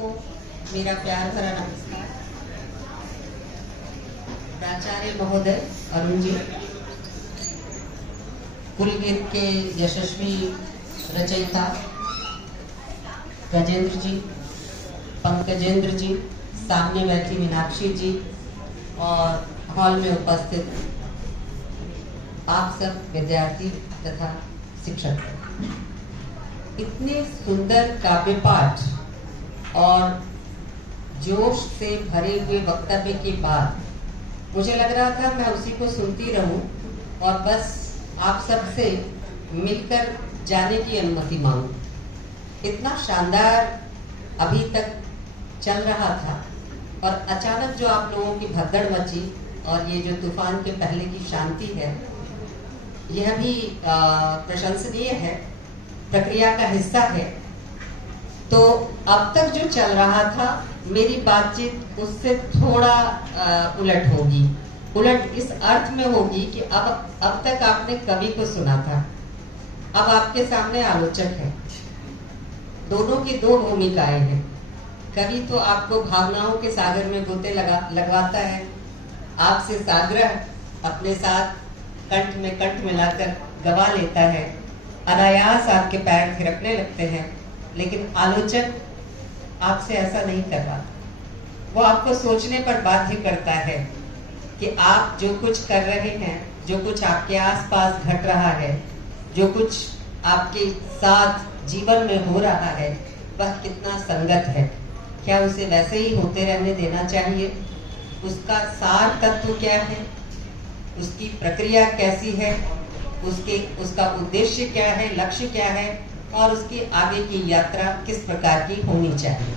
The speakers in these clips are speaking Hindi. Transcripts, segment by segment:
सबको मेरा प्यार भरा नमस्कार। प्राचार्य महोदय अरुण जी, कुलगीत के यशस्वी रचयिता गजेंद्र जी, पंकजेंद्र जी, सामने बैठी मीनाक्षी जी और हॉल में उपस्थित आप सब विद्यार्थी तथा शिक्षक, इतने सुंदर काव्य पाठ और जोश से भरे हुए वक्तव्य के बाद मुझे लग रहा था मैं उसी को सुनती रहूं और बस आप सबसे मिलकर जाने की अनुमति मांगूं। इतना शानदार अभी तक चल रहा था और अचानक जो आप लोगों की भगदड़ मची और ये जो तूफान के पहले की शांति है, यह भी प्रशंसनीय है, प्रक्रिया का हिस्सा है। तो अब तक जो चल रहा था मेरी बातचीत उससे थोड़ा उलट होगी। उलट इस अर्थ में होगी कि अब तक आपने कवि को सुना था, अब आपके सामने आलोचक है। दोनों की दो भूमिकाएं हैं। कवि तो आपको भावनाओं के सागर में गोते लगवाता है, आपसे साग्रह अपने साथ कंठ में कंठ मिलाकर गवा लेता है, अनायास आपके पैर थिरकने लगते हैं। लेकिन आलोचक आपसे ऐसा नहीं कर रहा। वो आपको सोचने पर बाध्य करता है कि आप जो कुछ कर रहे हैं, जो कुछ आपके आसपास घट रहा है, जो कुछ आपके साथ जीवन में हो रहा है, वह कितना संगत है। क्या उसे वैसे ही होते रहने देना चाहिए? उसका सार तत्व क्या है, उसकी प्रक्रिया कैसी है, उसका उद्देश्य क्या है, लक्ष्य क्या है और उसकी आगे की यात्रा किस प्रकार की होनी चाहिए।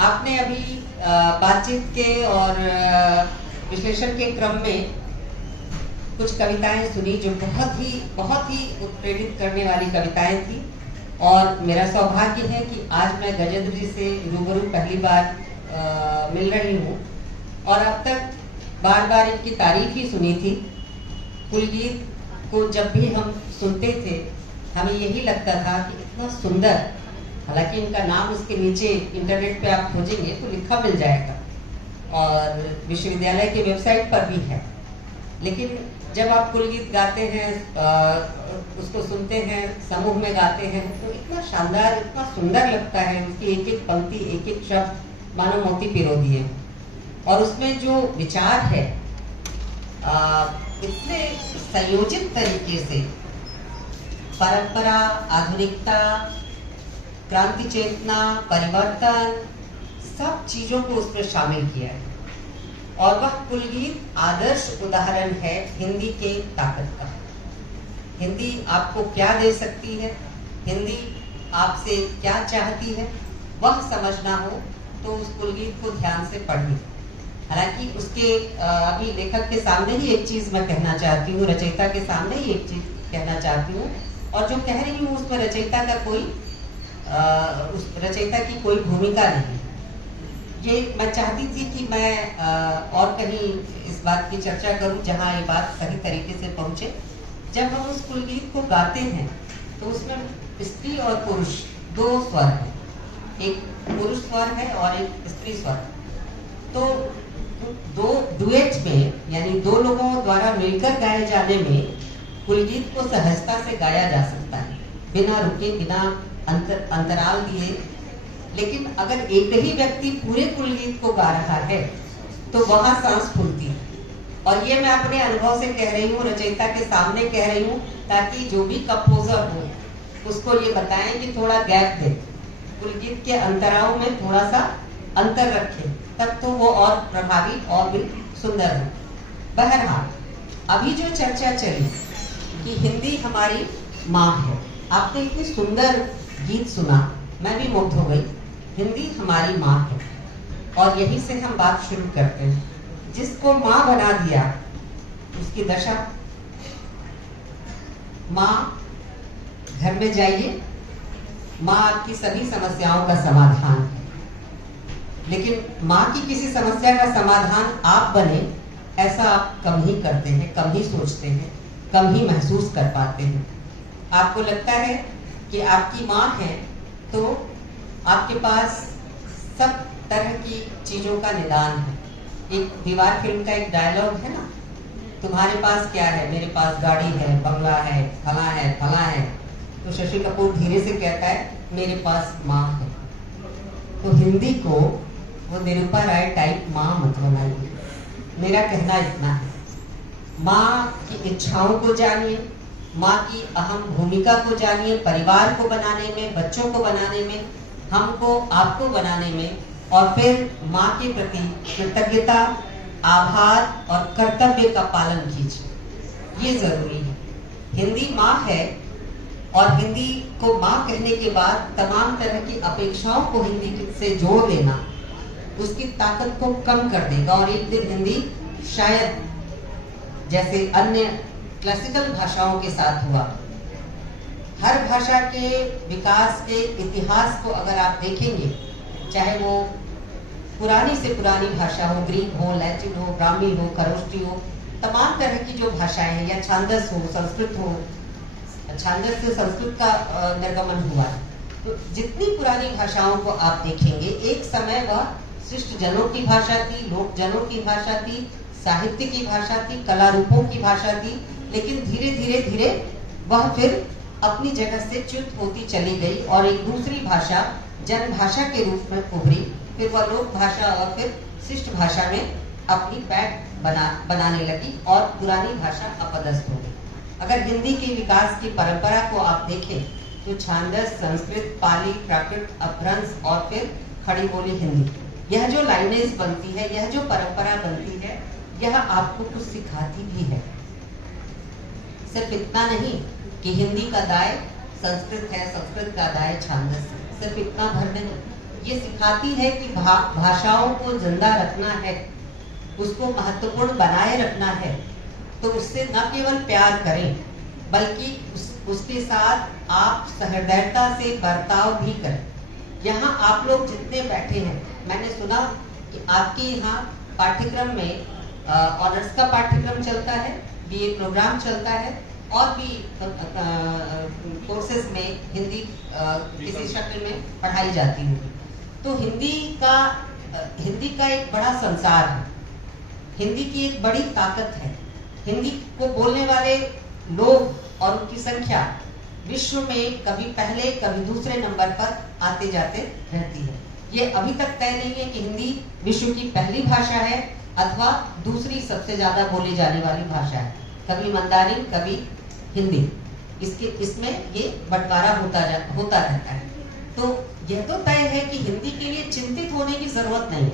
आपने अभी बातचीत के और विश्लेषण के क्रम में कुछ कविताएं सुनी जो बहुत ही उत्प्रेरित करने वाली कविताएं थी और मेरा सौभाग्य है कि आज मैं गजेंद्र जी से रूबरू पहली बार मिल रही हूँ और अब तक बार बार इनकी तारीफ ही सुनी थी। कुलगीत को जब भी हम सुनते थे हमें यही लगता था कि इतना सुंदर, हालांकि इनका नाम उसके नीचे इंटरनेट पे आप खोजेंगे तो लिखा मिल जाएगा और विश्वविद्यालय की वेबसाइट पर भी है। लेकिन जब आप कुलगीत गाते हैं, उसको सुनते हैं, समूह में गाते हैं तो इतना शानदार, इतना सुंदर लगता है। उसकी एक एक पंक्ति, एक एक शब्द मानो मोती पिरो दिए और उसमें जो विचार है इतने संयोजित तरीके से परंपरा, आधुनिकता, क्रांति चेतना, परिवर्तन, सब चीजों को उसमें शामिल किया है और वह कुलगीत आदर्श उदाहरण है हिंदी के ताकत का। हिंदी आपको क्या दे सकती है, हिंदी आपसे क्या चाहती है, वह समझना हो तो उस कुलगीत को ध्यान से पढ़िए। हालांकि उसके अभी लेखक के सामने ही एक चीज मैं कहना चाहती हूँ, रचयिता के सामने ही एक चीज कहना चाहती हूँ और जो कह रही हूँ उसमें रचयिता का उस रचयिता की कोई भूमिका नहीं। ये मैं चाहती थी कि मैं और कहीं इस बात की चर्चा करूं जहां ये बात सही तरीके से पहुंचे। जब हम उस कुलगीत को गाते हैं तो उसमें स्त्री और पुरुष दो स्वर हैं, एक पुरुष स्वर है और एक स्त्री स्वर। तो दो डुएट में, यानी दो लोगों द्वारा मिलकर गाए जाने में कुलगीत को सहजता से गाया जा सकता है, बिना रुके, बिना अंतराल दिए। लेकिन अगर एक ही व्यक्ति पूरे कुलगीत को गा रहा है तो वहां सांस फूलती है। और ये मैं अपने अनुभव से कह रही हूँ, रचयिता के सामने कह रही हूँ, ताकि जो भी कंपोजर हो उसको ये बताएं कि थोड़ा गैप दे, कुलगीत के अंतराओं में थोड़ा सा अंतर रखें, तब तो वो और प्रभावी और भी सुंदर हो। बहरहाल अभी जो चर्चा चली कि हिंदी हमारी माँ है, आपने इतनी सुंदर गीत सुना, मैं भी मुग्ध हो गई। हिंदी हमारी माँ है और यही से हम बात शुरू करते हैं। जिसको माँ बना दिया उसकी दशा, माँ घर में जाइए, माँ आपकी सभी समस्याओं का समाधान है। लेकिन माँ की किसी समस्या का समाधान आप बने, ऐसा आप कम ही करते हैं, कम ही सोचते हैं, कम ही महसूस कर पाते हैं। आपको लगता है कि आपकी माँ है तो आपके पास सब तरह की चीजों का निदान है। एक दीवार फिल्म का एक डायलॉग है ना, तुम्हारे पास क्या है, मेरे पास गाड़ी है, बंगला है, फला है, फला है। तो शशि कपूर धीरे से कहता है मेरे पास माँ है। तो हिंदी को वो निरूपा राय टाइप माँ मत बनाइए, मेरा कहना इतना है। माँ की इच्छाओं को जानिए, माँ की अहम भूमिका को जानिए, परिवार को बनाने में, बच्चों को बनाने में, हमको आपको बनाने में, और फिर माँ के प्रति कृतज्ञता, आभार और कर्तव्य का पालन कीजिए, ये जरूरी है। हिंदी माँ है और हिंदी को माँ कहने के बाद तमाम तरह की अपेक्षाओं को हिंदी से जोड़ लेना उसकी ताकत को कम कर देगा। और एक दिन हिंदी शायद जैसे अन्य क्लासिकल भाषाओं के साथ हुआ, हर भाषा के विकास के इतिहास को अगर आप देखेंगे, चाहे वो पुरानी से पुरानी भाषा हो, ग्रीक हो, लैटिन हो, ब्राह्मी हो, खरोष्टी हो, तमाम तरह की जो भाषाएं हैं, या छांदस हो, संस्कृत हो, छांदस से संस्कृत का निर्गमन हुआ है। तो जितनी पुरानी भाषाओं को आप देखेंगे, एक समय वह शिष्ट जनों की भाषा थी, लोक जनों की भाषा थी, साहित्य की भाषा थी, कला रूपों की भाषा थी, लेकिन धीरे धीरे धीरे वह फिर अपनी जगह से च्युत होती चली गई और एक दूसरी भाषा जन भाषा के रूप में उभरी। फिर वह लोक भाषा और फिर शिष्ट भाषा में अपनी पैठ बनाने लगी और पुरानी भाषा अपदस्थ हो गई। अगर हिंदी के विकास की परंपरा को आप देखें तो छांदस, संस्कृत, पाली, प्राकृत, अपभ्रंश और फिर खड़ी बोली हिंदी, यह जो लाइनेज बनती है, यह जो परंपरा बनती है, यह आपको कुछ सिखाती भी है। सिर्फ इतना नहीं कि हिंदी का दाय संस्कृत है, संस्कृत का दाय छांदस है, सिर्फ इतना भर नहीं, ये सिखाती है कि भाषाओं को जिंदा रखना है, उसको महत्वपूर्ण बनाए रखना है। तो उससे न केवल प्यार करें बल्कि उसके साथ आप सहृदयता से बर्ताव भी करें। यहाँ आप लोग जितने बैठे हैं, मैंने सुना कि आपके यहाँ पाठ्यक्रम में ऑनर्स का पाठ्यक्रम चलता है, बीए प्रोग्राम चलता है और भी कोर्सेज में हिंदी किसी शक्ल में पढ़ाई जाती होगी। तो हिंदी का एक बड़ा संसार है, हिंदी की एक बड़ी ताकत है। हिंदी को बोलने वाले लोग और उनकी संख्या विश्व में कभी पहले कभी दूसरे नंबर पर आते जाते रहती है। ये अभी तक तय नहीं है कि हिंदी विश्व की पहली भाषा है अथवा दूसरी सबसे ज्यादा बोली जाने वाली भाषा है। कभी मंदारिन, कभी हिंदी, इसमें ये बंटवारा होता रहता है। तो यह तो तय है कि हिंदी के लिए चिंतित होने की जरूरत नहीं है,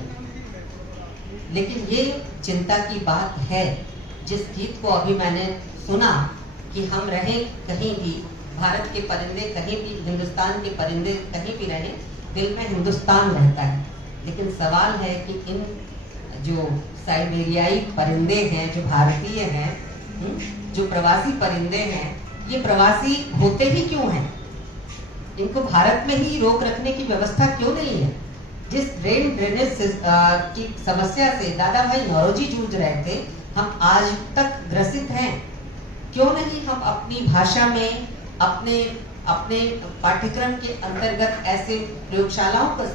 लेकिन ये चिंता की बात है। जिस गीत को अभी मैंने सुना कि हम रहें कहीं भी, भारत के परिंदे कहीं भी, हिंदुस्तान के परिंदे कहीं भी रहें, दिल में हिंदुस्तान रहता है। लेकिन सवाल है कि इन जो साइबेरियाई परिंदे हैं, जो भारतीय हैं, जो प्रवासी परिंदे हैं, ये प्रवासी होते ही क्यों हैं? इनको भारत में ही रोक रखने की व्यवस्था क्यों नहीं है? जिस ड्रेनेज की समस्या से दादा भाई नौरोजी जूझ रहे थे, हम आज तक ग्रसित हैं। क्यों नहीं हम अपनी भाषा में अपने पाठ्यक्रम के अंतर्गत ऐसे प्रयोगशालाओं की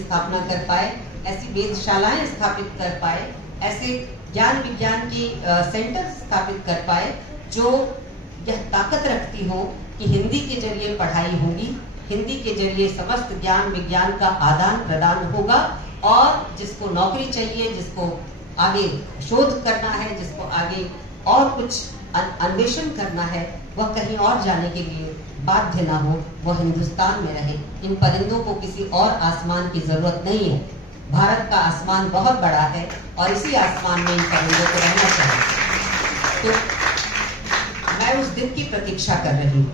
स्थापना कर पाए, ऐसी वेधशालाएं स्थापित कर पाए, ऐसे ज्ञान विज्ञान की सेंटर स्थापित कर पाए जो यह ताकत रखती हो कि हिंदी के जरिए पढ़ाई होगी, हिंदी के जरिए समस्त ज्ञान विज्ञान का आदान प्रदान होगा, और जिसको नौकरी चाहिए, जिसको आगे शोध करना है, जिसको आगे और कुछ अन्वेषण करना है, वह कहीं और जाने के लिए बाध्य ना हो, वह हिंदुस्तान में रहे। इन परिंदों को किसी और आसमान की जरूरत नहीं है। भारत का आसमान बहुत बड़ा है और इसी आसमान में इन परिंदों को रहना चाहिए। तो मैं उस दिन की प्रतीक्षा कर रही हूँ,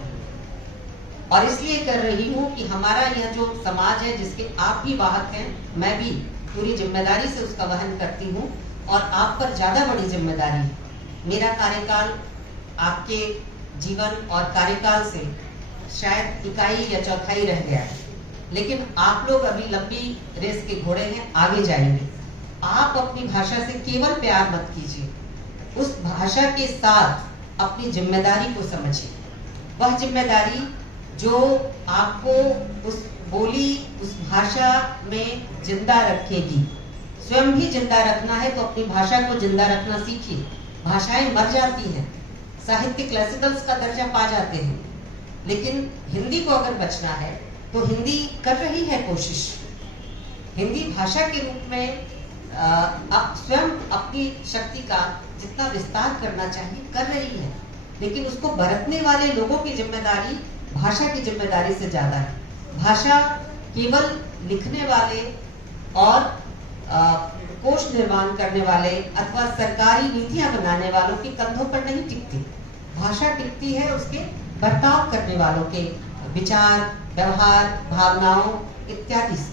और इसलिए कर रही हूँ कि हमारा यह जो समाज है, जिसके आप भी वाहक हैं, मैं भी पूरी जिम्मेदारी से उसका वहन करती हूँ, और आप पर ज्यादा बड़ी जिम्मेदारी है। मेरा कार्यकाल आपके जीवन और कार्यकाल से शायद इकाई या चौथाई रह गया है, लेकिन आप लोग अभी लंबी रेस के घोड़े हैं, आगे जाएंगे। आप अपनी भाषा से केवल प्यार मत कीजिए, उस भाषा के साथ अपनी जिम्मेदारी को समझिए। वह जिम्मेदारी जो आपको उस बोली उस भाषा में जिंदा रखेगी। स्वयं भी जिंदा रखना है तो अपनी भाषा को जिंदा रखना सीखिए। भाषाएं मर जाती हैं, साहित्य क्लासिकल्स का दर्जा पा जाते हैं, लेकिन हिंदी को अगर बचना है तो हिंदी कर रही है कोशिश। हिंदी भाषा के रूप में स्वयं अपनी शक्ति का जितना विस्तार करना चाहिए कर रही है, लेकिन उसको बरतने वाले लोगों की जिम्मेदारी भाषा की जिम्मेदारी से ज्यादा है। भाषा केवल लिखने वाले और कोश निर्माण करने वाले अथवा सरकारी नीतियां बनाने वालों के कंधों पर नहीं टिकती। भाषा टिकती है उसके बर्ताव करने वालों के विचार, व्यवहार, भावनाओं इत्यादि से।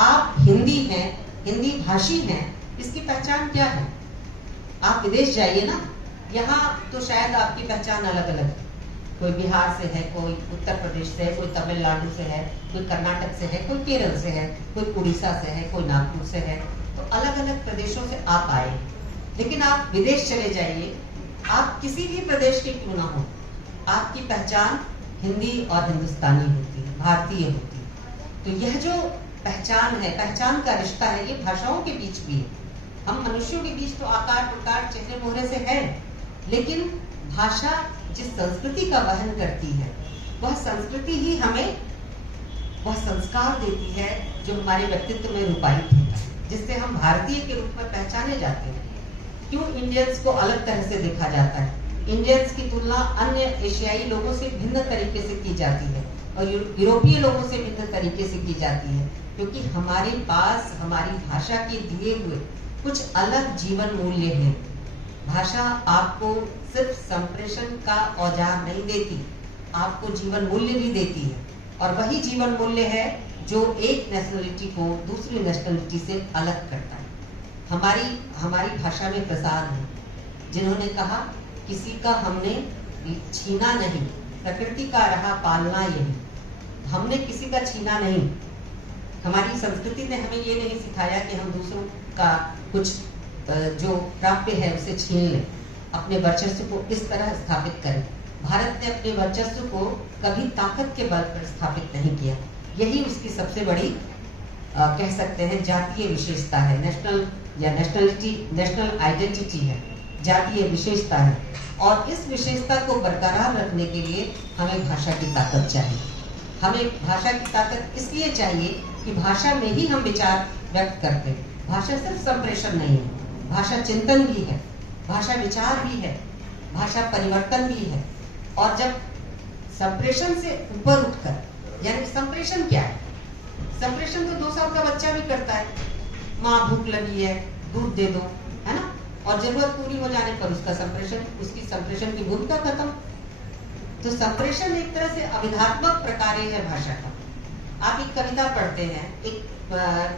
आप हिंदी हैं, हिंदी भाषी हैं, इसकी पहचान क्या है? आप विदेश जाइए ना, यहाँ तो शायद आपकी पहचान अलग अलग है। कोई बिहार से है, कोई उत्तर प्रदेश से है, कोई तमिलनाडु से है, कोई कर्नाटक से है, कोई केरल से है, कोई उड़ीसा से है, कोई नागपुर से है। तो अलग अलग प्रदेशों से आप आए, लेकिन आप विदेश चले जाइए, आप किसी भी प्रदेश के क्यों ना हो, आपकी पहचान हिंदी और हिंदुस्तानी होती है, भारतीय होती है। तो यह जो पहचान है, पहचान का रिश्ता है, ये भाषाओं के बीच भी है। हम मनुष्यों के बीच तो आकार प्रकार चेहरे मोहरे से है, लेकिन भाषा जिस संस्कृति का वहन करती है वह संस्कृति ही हमें वह संस्कार देती है जो हमारे व्यक्तित्व में रूपायित होता है, जिससे हम भारतीय के रूप में पहचाने जाते हैं। क्यों इंडियंस को अलग तरह से देखा जाता है? इंडियंस की तुलना अन्य एशियाई लोगों से भिन्न तरीके से की जाती है और यूरोपीय लोगों से भिन्न तरीके से की जाती है, क्योंकि हमारे पास हमारी भाषा के दिए हुए कुछ अलग जीवन मूल्य हैं। भाषा आपको सिर्फ संप्रेषण का औजार नहीं देती, आपको जीवन मूल्य भी देती है, और वही जीवन मूल्य है जो एक नेशनलिटी को दूसरी नेशनलिटी से अलग करता है। हमारी भाषा में प्रसाद है, जिन्होंने कहा किसी का हमने छीना नहीं, प्रकृति का रहा पालना यही। हमने किसी का छीना नहीं। हमारी संस्कृति ने हमें ये नहीं सिखाया कि हम दूसरों का कुछ जो प्राप्य है उसे छीन लें, अपने वर्चस्व को इस तरह स्थापित करें। भारत ने अपने वर्चस्व को कभी ताकत के बल पर स्थापित नहीं किया। यही उसकी सबसे बड़ी कह सकते हैं जातीय विशेषता है, नेशनल आइडेंटिटी है, जातीय विशेषता है। और इस विशेषता को बरकरार रखने के लिए हमें भाषा की ताकत चाहिए। हमें भाषा की ताकत इसलिए चाहिए कि भाषा में ही हम विचार व्यक्त करते हैं। भाषा सिर्फ संप्रेषण नहीं है, भाषा चिंतन भी है, भाषा विचार भी है, भाषा परिवर्तन भी है। और जब संप्रेषण से ऊपर उठकर, यानी संप्रेषण क्या है? संप्रेषण तो 2 साल का बच्चा भी करता है। माँ भूख लगी है, दूध दे दो, है ना, और जरूरत पूरी हो जाने पर उसकी संप्रेषण की भूमिका खत्म। तो संप्रेषण एक तरह से अविधात्मक प्रकार है भाषा का। आप एक कविता पढ़ते हैं,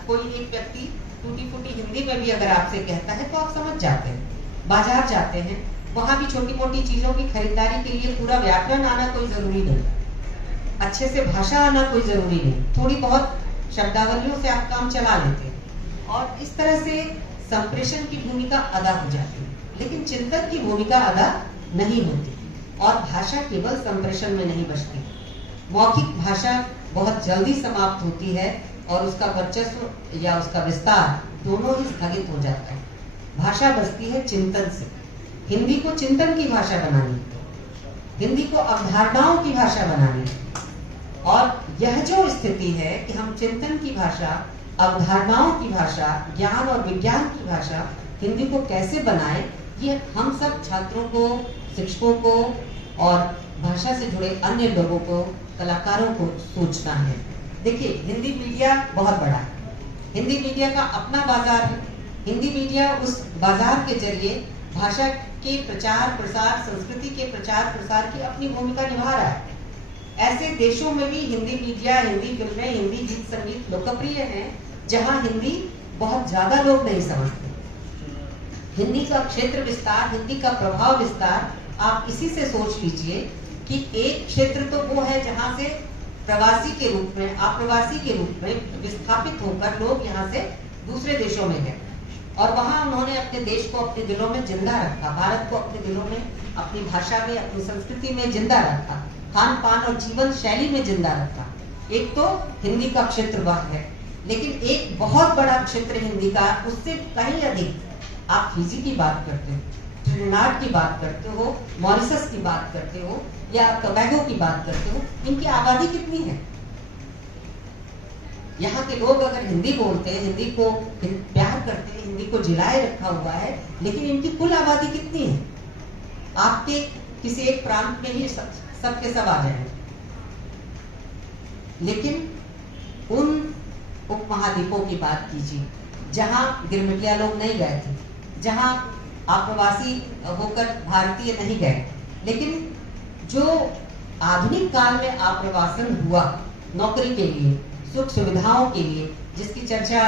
कोई एक व्यक्ति टूटी फूटी हिंदी में भी अगर आपसे कहता है तो आप समझ जाते हैं। बाजार जाते हैं, वहां भी छोटी मोटी चीजों की खरीदारी के लिए पूरा व्याकरण आना कोई जरूरी नहीं, अच्छे से भाषा आना कोई जरूरी नहीं, थोड़ी बहुत शब्दावलियों से आप काम चला लेते हैं। और इस तरह से संप्रेषण की भूमिका अदा हो जाती है, लेकिन चिंतन की भूमिका अदा नहीं होती। और भाषा केवल संप्रेषण में नहीं बचती। मौखिक भाषा बहुत जल्दी समाप्त होती है और उसका वर्चस्व या उसका विस्तार दोनों ही स्थगित हो जाता है। भाषा बचती है चिंतन से। हिंदी को चिंतन की भाषा बनानी, हिंदी को अवधारणाओं की भाषा बनानी। और यह जो स्थिति है कि हम चिंतन की भाषा, अवधारणाओं की भाषा, ज्ञान और विज्ञान की भाषा हिंदी को कैसे बनाएं, ये हम सब छात्रों को, शिक्षकों को और भाषा से जुड़े अन्य लोगों को, कलाकारों को सोचना है। देखिए, हिंदी मीडिया बहुत बड़ा है, हिंदी मीडिया का अपना बाजार है। हिंदी मीडिया उस बाजार के जरिए भाषा के प्रचार प्रसार, संस्कृति के प्रचार प्रसार की अपनी भूमिका निभा रहा है। ऐसे देशों में भी हिंदी मीडिया, हिंदी फिल्में, हिंदी गीत संगीत लोकप्रिय हैं जहां हिंदी बहुत ज्यादा लोग नहीं समझते। हिंदी का क्षेत्र विस्तार, हिंदी का प्रभाव विस्तार आप इसी से सोच लीजिए कि एक क्षेत्र तो वो है जहां से प्रवासी के रूप में, अप्रवासी के रूप में विस्थापित होकर लोग यहाँ से दूसरे देशों में गए और वहां उन्होंने अपने देश को अपने दिलों में जिंदा रखा, भारत को अपने दिलों में, अपनी भाषा में, अपनी संस्कृति में जिंदा रखा, खान पान और जीवन शैली में जिंदा रखा। एक तो हिंदी का क्षेत्र वह है, लेकिन एक बहुत बड़ा क्षेत्र हिंदी का, उससे कहीं अधिक आप फिजी की बात करते हो, ट्रिनिडाद की बात करते हो, मॉरिशस की बात करते हो या टोबैगो की बात करते हो, इनकी आबादी कितनी है? यहाँ के लोग अगर हिंदी बोलते हैं, हिंदी को प्यार करते हैं, हिंदी को जिलाए रखा हुआ है, लेकिन इनकी कुल आबादी कितनी है? आपके किसी एक प्रांत में ही सब के सब आ जाएंगे। लेकिन उन उपमहाद्वीपों की बात कीजिए जहाँ गिरमिटिया लोग नहीं गए थे, जहाँ आप्रवासी होकर भारतीय नहीं गए, लेकिन जो आधुनिक काल में आप्रवासन हुआ नौकरी के लिए, सुख सुविधाओं के लिए, जिसकी चर्चा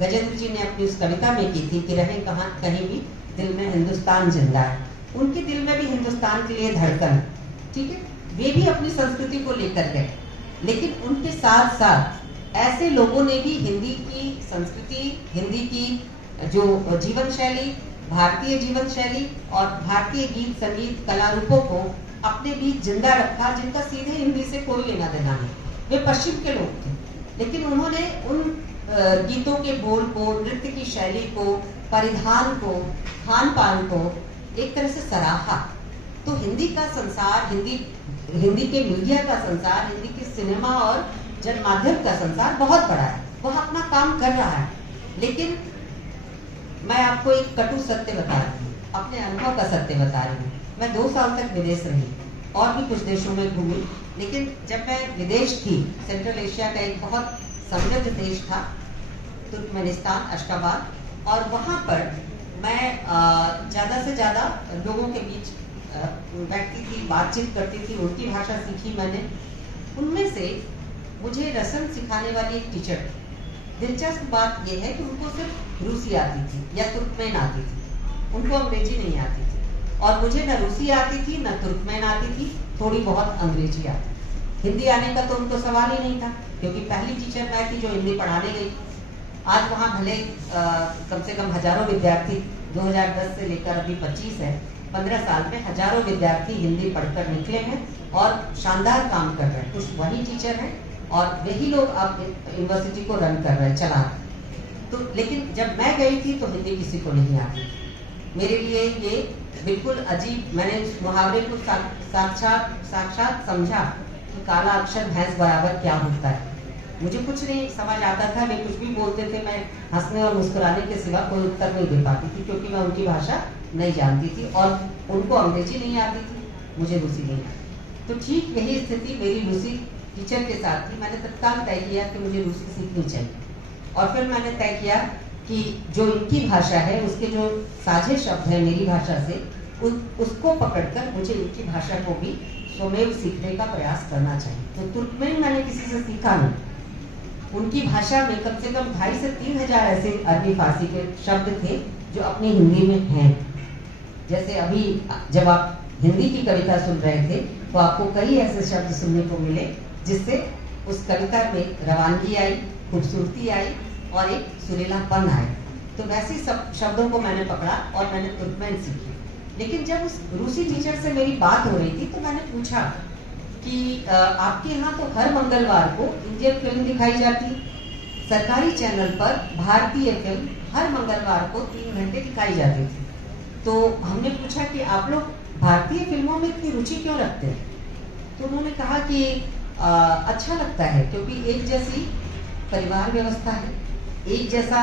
गजेंद्र जी ने अपनी उस कविता में की थी कि रहे कहाँ कहीं भी दिल में हिंदुस्तान जिंदा है, उनके दिल में भी हिंदुस्तान के लिए धड़कन, ठीक है, वे भी अपनी संस्कृति को लेकर गए। लेकिन उनके साथ साथ ऐसे लोगों ने भी हिंदी की संस्कृति, हिंदी की जो जीवन शैली, भारतीय जीवन शैली और भारतीय गीत संगीत कला रूपों को अपने बीच जिंदा रखा, जिनका सीधे हिंदी से कोई लेना देना नहीं। वे पश्चिम के लोग थे, लेकिन उन्होंने उन गीतों के बोल को, नृत्य की शैली को, परिधान को, खान पान को एक तरह से सराहा। तो हिंदी का संसार, हिंदी के मीडिया का संसार, हिंदी के सिनेमा और जनमाध्यम का संसार बहुत बड़ा है, वह अपना काम कर रहा है। लेकिन मैं आपको एक कटु सत्य बता रही हूँ, अपने अनुभव का सत्य बता रही हूँ। मैं 2 साल तक विदेश रही और भी कुछ देशों में घूमी, लेकिन जब मैं विदेश थी, सेंट्रल एशिया का एक बहुत समृद्ध देश था तुर्कमेनिस्तान, अश्गाबाद, और वहाँ पर मैं ज़्यादा से ज़्यादा लोगों के बीच बैठती थी, बातचीत करती थी, उनकी भाषा सीखी मैंने। उनमें से मुझे रसम सिखाने वाली एक टीचर, दिलचस्प बात यह है कि उनको सिर्फ रूसी आती थी या तुर्कमेन आती थी, उनको अंग्रेजी नहीं आती थी। और मुझे न रूसी आती थी न तुर्कमेन आती थी, थोड़ी बहुत अंग्रेजी आती थी। हिंदी आने का तो उनको सवाल ही नहीं था, क्योंकि पहली टीचर मैं थी जो हिंदी पढ़ाने गई। आज वहाँ भले कम से कम हजारों विद्यार्थी, 2010 से लेकर अभी 25 है, 15 साल में हजारों विद्यार्थी हिंदी पढ़कर निकले हैं और शानदार काम कर रहे हैं। कुछ वही टीचर हैं और वही लोग अब यूनिवर्सिटी को रन कर रहे हैं, चला। तो लेकिन जब मैं गई थी तो हिंदी किसी को नहीं आती। मेरे लिए ये बिल्कुल अजीब, मैंने उस मुहावरे को साक्षात समझा कि काला अक्षर भैंस बराबर क्या होता है। मुझे कुछ नहीं समझ आता था, वे कुछ भी बोलते थे, मैं हंसने और मुस्कुराने के सिवा कोई उत्तर नहीं दे पाती थी, क्योंकि मैं उनकी भाषा नहीं जानती थी और उनको अंग्रेजी नहीं आती थी, मुझे रूसी नहीं आती। तो ठीक यही स्थिति मेरी रूसी टीचर के साथ थी। मैंने तत्काल तय किया कि मुझे रूसी सीखनी चाहिए और फिर मैंने तय किया कि जो इनकी भाषा है उसके जो साझे शब्द हैं मेरी भाषा से, उसको पकड़कर मुझे इनकी भाषा को भी स्वमेव सीखने का प्रयास करना चाहिए। तो तुर्कमेन मैंने किसी से सीखा नहीं। उनकी भाषा में कम से कम 2,500 से 3,000 ऐसे अरबी फारसी के शब्द थे जो अपनी हिंदी में हैं। जैसे अभी जब आप हिंदी की कविता सुन रहे थे तो आपको कई ऐसे शब्द सुनने को मिले जिससे उस कविता में रवानगी आई, खूबसूरती आई और एक सुरीलापन आया। तो वैसे सब शब्दों को मैंने पकड़ा और मैंने तुर्कमेन सीखी। लेकिन जब उस रूसी टीचर से मेरी बात हो रही थी तो मैंने पूछा कि आपके यहाँ तो हर मंगलवार को इंडियन फिल्म दिखाई जाती, सरकारी चैनल पर भारतीय फिल्म हर मंगलवार को 3 घंटे दिखाई जाती थी। तो हमने पूछा कि आप लोग भारतीय फिल्मों में इतनी रुचि क्यों रखते हैं? तो उन्होंने कहा कि अच्छा लगता है, क्योंकि एक जैसी परिवार व्यवस्था है, एक जैसा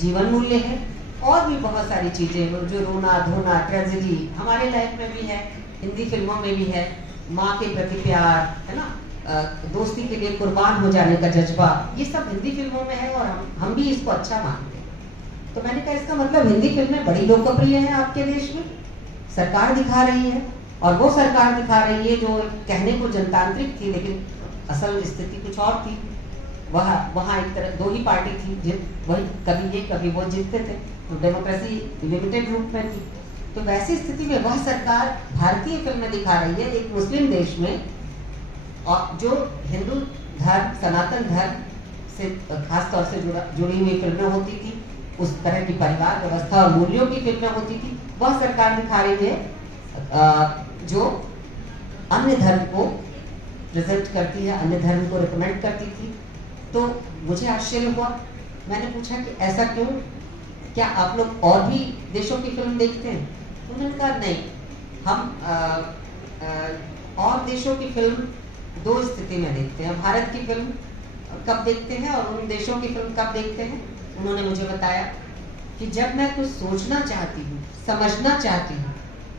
जीवन मूल्य है और भी बहुत सारी चीजें जो रोना धोना ट्रेजेडी हमारे लाइफ में भी है, हिंदी फिल्मों में भी है। माँ के प्रति प्यार है ना, दोस्ती के लिए कुर्बान हो जाने का जज्बा, ये सब हिंदी फिल्मों में है और हम भी इसको अच्छा मानते हैं। तो मैंने कहा इसका मतलब हिंदी फिल्में बड़ी लोकप्रिय हैं आपके देश में, सरकार दिखा रही है और वो सरकार दिखा रही है जो कहने को जनतांत्रिक थी, लेकिन असल स्थिति कुछ और थी। वहाँ एक तरह 2 ही पार्टी थी, वही कभी ये कभी वो जीतते थे, तो डेमोक्रेसी लिमिटेड रूप में थी। तो वैसी स्थिति में वह सरकार भारतीय फिल्में दिखा रही है एक मुस्लिम देश में, और जो हिंदू धर्म, सनातन धर्म से खास तौर से जुड़ी हुई फिल्में होती थी, उस तरह की परिवार व्यवस्था और मूल्यों की फिल्में होती थी, वह सरकार दिखा रही है जो अन्य धर्म को प्रेजेंट करती है, अन्य धर्म को रिकमेंड करती थी। तो मुझे आश्चर्य हुआ, मैंने पूछा कि ऐसा क्यों, क्या आप लोग और भी देशों की फिल्म देखते हैं? उन्होंने कहा नहीं, हम और देशों की फिल्म दो स्थिति में देखते हैं, भारत की फिल्म कब देखते हैं और उन देशों की फिल्म कब देखते हैं। उन्होंने मुझे बताया कि जब मैं कुछ सोचना चाहती हूँ, समझना चाहती हूँ,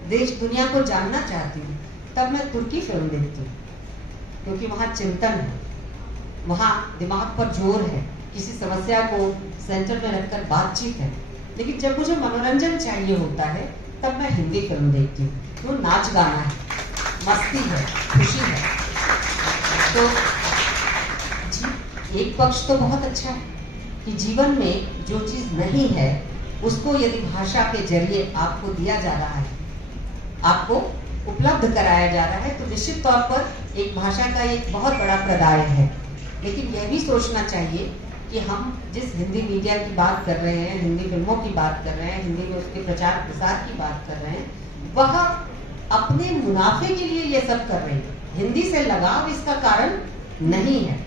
देश दुनिया को जानना चाहती हूँ, तब मैं तुर्की फिल्म देखती हूँ, क्योंकि वहाँ चिंतन है, वहाँ दिमाग पर जोर है, किसी समस्या को सेंटर में रखकर बातचीत है। लेकिन जब मुझे मनोरंजन चाहिए होता है तब मैं हिंदी फिल्म देखती हूँ, तो नाच गाना है, मस्ती है, खुशी है। तो जी, एक पक्ष तो बहुत अच्छा है कि जीवन में जो चीज नहीं है उसको यदि भाषा के जरिए आपको दिया जा रहा है, आपको उपलब्ध कराया जा रहा है, तो निश्चित तौर पर एक भाषा का एक बहुत बड़ा प्रदाय है। लेकिन यह भी सोचना चाहिए कि हम जिस हिंदी मीडिया की बात कर रहे हैं, हिंदी फिल्मों की बात कर रहे हैं, हिंदी में उसके प्रचार प्रसार की बात कर रहे हैं, वह अपने मुनाफे के लिए ये सब कर रहे हैं। हिंदी से लगाव इसका कारण नहीं है।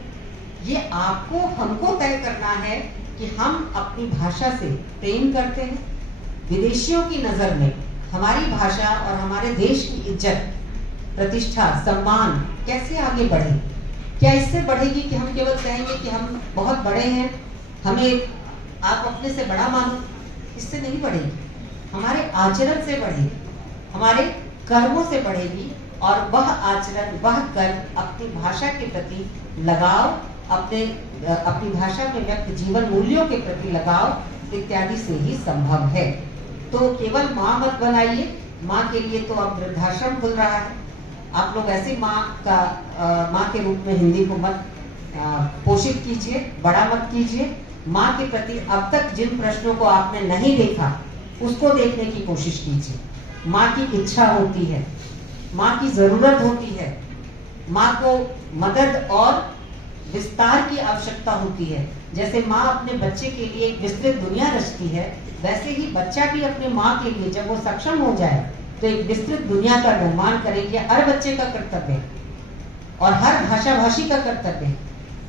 ये आपको हमको तय करना है कि हम अपनी भाषा से प्रेम करते हैं। विदेशियों की नजर में हमारी भाषा और हमारे देश की इज्जत, प्रतिष्ठा, सम्मान कैसे आगे बढ़े? क्या इससे बढ़ेगी कि हम केवल कहेंगे कि हम बहुत बड़े हैं, हमें आप अपने से बड़ा मानो? इससे नहीं बढ़ेगी। हमारे आचरण से बढ़ेगी, हमारे कर्मों से बढ़ेगी, और वह आचरण, वह कर्म अपनी भाषा के प्रति लगाव, अपनी भाषा में व्यक्त जीवन मूल्यों के प्रति लगाव इत्यादि से ही संभव है। तो केवल माँ मत बनाइए। माँ के लिए तो अब वृद्धाश्रम खुल रहा है, आप लोग ऐसी माँ के रूप में हिंदी को मत पोषित कीजिए, बड़ा मत कीजिए। माँ के प्रति अब तक जिन प्रश्नों को आपने नहीं देखा उसको देखने की कोशिश कीजिए। माँ की इच्छा होती है, माँ की जरूरत होती है, माँ को मदद और विस्तार की आवश्यकता होती है। जैसे माँ अपने बच्चे के लिए एक विस्तृत दुनिया रचती है, वैसे ही बच्चा भी अपने माँ के लिए जब वो सक्षम हो जाए तो एक विस्तृत दुनिया का निर्माण करेगी। हर बच्चे का कर्तव्य है और हर भाषा भाषी का कर्तव्य है।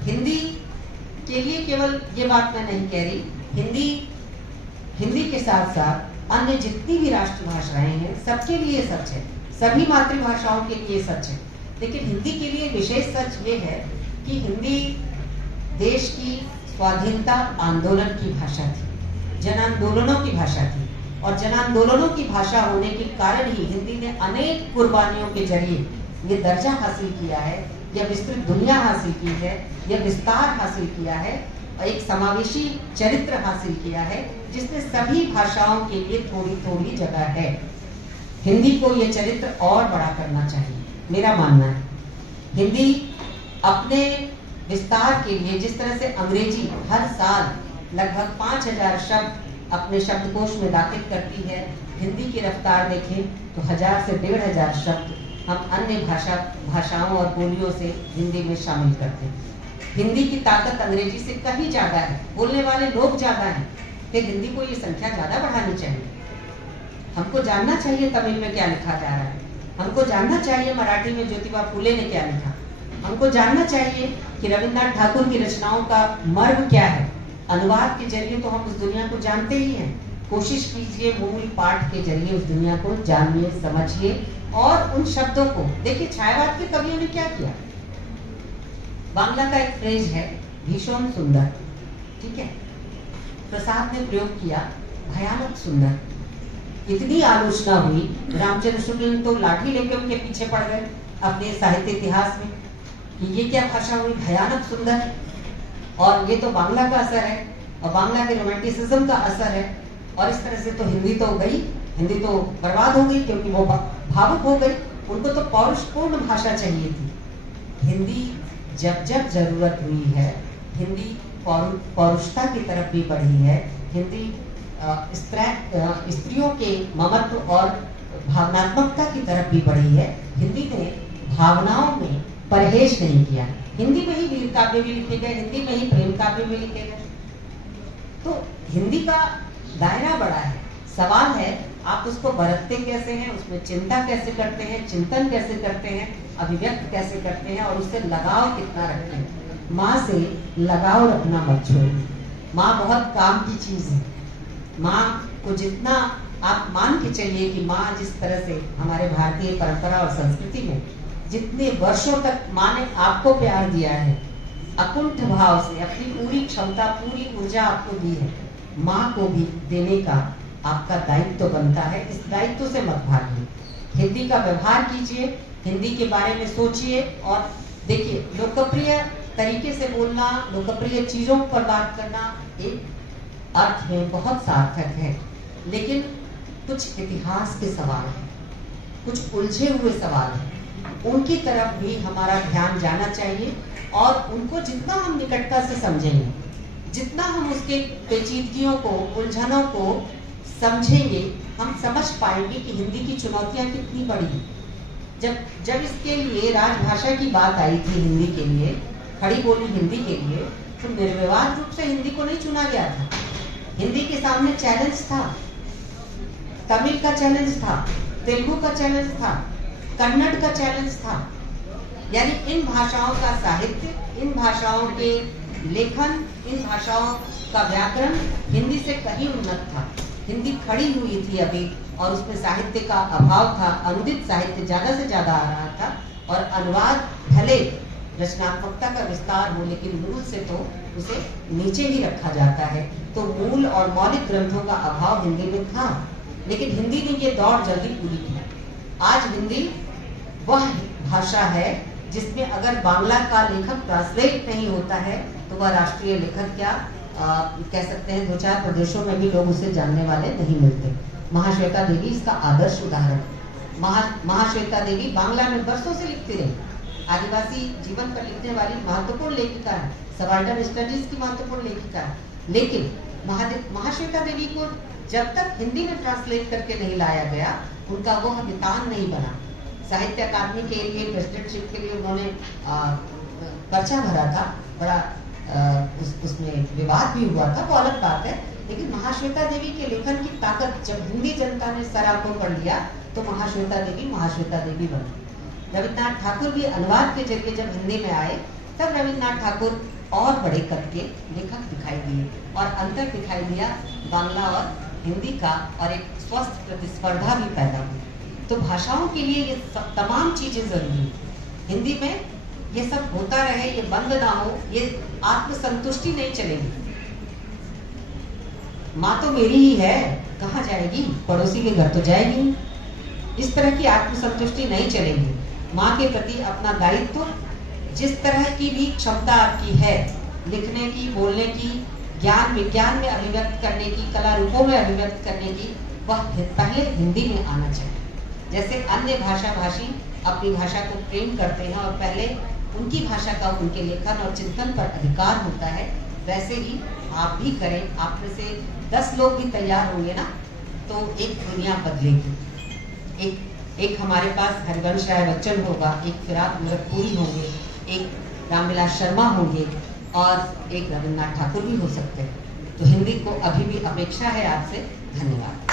हिंदी के लिए केवल ये बात मैं नहीं कह रही, हिंदी के साथ साथ अन्य जितनी भी राष्ट्रभाषाएं हैं सबके लिए सच है, सभी मातृभाषाओं के लिए सच है। लेकिन हिंदी के लिए विशेष सच ये है कि हिंदी देश की स्वाधीनता आंदोलन की भाषा थी, जन आंदोलनों की भाषा थी, और जन आंदोलनों की भाषा होने के कारण ही हिंदी ने अनेक कुर्बानियों के जरिए ये दर्जा हासिल किया है, यह विस्तृत दुनिया हासिल की है, यह विस्तार हासिल किया है, और एक समावेशी चरित्र हासिल किया है, जिसमें सभी भाषाओं के लिए थोड़ी थोड़ी जगह है। हिंदी को ये चरित्र और बड़ा करना चाहिए, मेरा मानना है। हिंदी अपने विस्तार के लिए, जिस तरह से अंग्रेजी हर साल लगभग 5000 शब्द अपने शब्दकोश में दाखिल करती है, हिंदी की रफ्तार देखें तो 1000 से 1500 शब्द हम अन्य भाषाओं और बोलियों से हिंदी में शामिल करते हैं। हिंदी की ताकत अंग्रेजी से कहीं ज्यादा है, बोलने वाले लोग ज्यादा हैं, फिर हिंदी को ये संख्या ज्यादा बढ़ानी चाहिए। हमको जानना चाहिए तमिल में क्या लिखा जा रहा है, हमको जानना चाहिए मराठी में ज्योतिबा फूले ने क्या लिखा, हमको जानना चाहिए कि रविन्द्रनाथ ठाकुर की रचनाओं का मर्म क्या है। अनुवाद के जरिए तो हम उस दुनिया को जानते ही हैं। कोशिश कीजिए मूल पाठ के जरिए उस दुनिया को जानिए, समझिए, और उन शब्दों को देखिए। छायावाद के कवियों ने क्या किया? बांग्ला का एक फ्रेज है, भीषण सुंदर, ठीक है, प्रसाद ने प्रयोग किया भयानक सुंदर। इतनी आलोचना हुई, रामचंद्र शुक्ल ने तो लाठी लेके उनके पीछे पड़ गए अपने साहित्य इतिहास में कि ये क्या भाषा हुई, भयानक सुंदर। और ये तो बांग्ला का असर है, और बांग्ला के रोमांटिसिज्म का असर है, और इस तरह से तो हिंदी तो गई, हिंदी तो बर्बाद हो गई, क्योंकि वो भावुक हो गई। उनको तो पौरुषपूर्ण भाषा चाहिए थी। हिंदी जब जब जरूरत हुई है, हिंदी पौरुषता की तरफ भी बढ़ी है। हिंदी स्त्रियों के ममत्व और भावनात्मकता की तरफ भी बढ़ी है। हिंदी ने भावनाओं में परहेज नहीं किया। हिंदी में ही वीर काव्य भी लिखे गए, हिंदी में ही प्रेम काव्य भी लिखे गए। तो हिंदी का दायरा बड़ा है। सवाल है आप उसको बरतते कैसे हैं, उसमें चिंता कैसे करते हैं, चिंतन कैसे करते हैं। अभिव्यक्त कैसे करते हैं और उससे लगाव कितना रखते हैं। माँ से लगाव रखना मत छोड़िए। माँ बहुत काम की चीज है। माँ को जितना आप मान के चलिए कि माँ जिस तरह से हमारे भारतीय परंपरा और संस्कृति में जितने वर्षों तक माँ ने आपको प्यार दिया है, अकुंठ भाव से अपनी पूरी क्षमता पूरी ऊर्जा आपको दी है, माँ को भी देने का आपका दायित्व तो बनता है। इस दायित्व से मत भागिए। हिंदी का व्यवहार कीजिए, हिंदी के बारे में सोचिए और देखिए, लोकप्रिय तरीके से बोलना, लोकप्रिय चीजों पर बात करना एक अर्थ में बहुत सार्थक है, लेकिन कुछ इतिहास के सवाल हैं, कुछ उलझे हुए सवाल हैं, उनकी तरफ भी हमारा ध्यान जाना चाहिए और उनको जितना हम निकटता से समझेंगे, जितना हम उसके पेचीदगियों को, उलझनों को समझेंगे, हम समझ पाएंगे कि हिंदी की चुनौतियां कितनी बड़ी हैं। जब इसके लिए राजभाषा की बात आई थी, हिंदी के लिए, खड़ी बोली हिंदी के लिए, तो निर्विवाद रूप से हिंदी को नहीं चुना गया था। हिंदी के सामने चैलेंज था, तमिल का चैलेंज था, तेलुगु का चैलेंज था, कन्नड़ का चैलेंज था। यानी इन भाषाओं का साहित्य, इन भाषाओं के लेखन, इन भाषाओं का व्याकरण हिंदी से कहीं उन्नत था। हिंदी खड़ी हुई थी अभी और उसमें साहित्य का अभाव था, अनुदित साहित्य ज्यादा से ज्यादा आ रहा था और अनुवाद भले रचनात्मकता का विस्तार हो, लेकिन मूल से तो उसे नीचे ही रखा जाता है। तो मूल और मौलिक ग्रंथों का अभाव हिंदी में था, लेकिन हिंदी ने ये दौड़ जल्दी पूरी की। आज हिंदी वह भाषा है जिसमें अगर बांग्ला का लेखक ट्रांसलेट नहीं होता है तो वह राष्ट्रीय लेखक क्या कह सकते हैं। 2-4 प्रदेशों में भी लोग उसे जानने वाले नहीं मिलते। महाश्वेता देवी इसका आदर्श उदाहरण। महाश्वेता देवी बांग्ला में वर्षों से लिखती रही, आदिवासी जीवन पर लिखने वाली महत्वपूर्ण लेखिका है, सबाल्टर्न स्टडीज की महत्वपूर्ण लेखिका है। लेकिन महाश्वेता देवी को जब तक हिंदी में ट्रांसलेट करके नहीं लाया गया, उनका वह नितान नहीं बना। साहित्य अकादमी के लिए, प्रेसिडेंटशिप के लिए उन्होंने पर्चा भरा था, बड़ा उसमें विवाद भी हुआ था, वो अलग बात है। लेकिन महाश्वेता देवी के लेखन की ताकत जब हिंदी जनता ने सर आंखों पर लिया तो महाश्वेता देवी बनी। रविन्द्रनाथ ठाकुर भी अनुवाद के जरिए जब हिंदी में आए, तब रविन्द्रनाथ ठाकुर और बड़े कद के लेखक दिखाई दिए और अंतर दिखाई दिया बांग्ला और हिंदी का, और एक स्वस्थ प्रतिस्पर्धा भी पैदा हुई। तो भाषाओं के लिए ये तमाम चीजें जरूरी है। हिंदी में ये सब होता रहे, ये बंद ना हो, ये आत्मसंतुष्टि नहीं चलेगी। माँ तो मेरी ही है, कहाँ जाएगी, पड़ोसी के घर तो जाएगी। इस तरह की आत्मसंतुष्टि नहीं चलेगी। माँ के प्रति अपना दायित्व, जिस तरह की भी क्षमता आपकी है, लिखने की, बोलने की, ज्ञान विज्ञान में अभिव्यक्त करने की, कला रूपों में अभिव्यक्त करने की, वह पहले हिंदी में आना चाहिए। जैसे अन्य भाषा भाषी अपनी भाषा को प्रेम करते हैं और पहले उनकी भाषा का उनके लेखन और चिंतन पर अधिकार होता है, वैसे ही आप भी करें। आप में से 10 लोग भी तैयार होंगे ना, तो एक दुनिया बदलेगी। एक हमारे पास हरिवंश राय बच्चन होगा, एक फिराक गोरखपुरी होंगे, एक रामविलास शर्मा होंगे और एक रविन्द्रनाथ ठाकुर भी हो सकते हैं। तो हिंदी को अभी भी अपेक्षा है आपसे। धन्यवाद।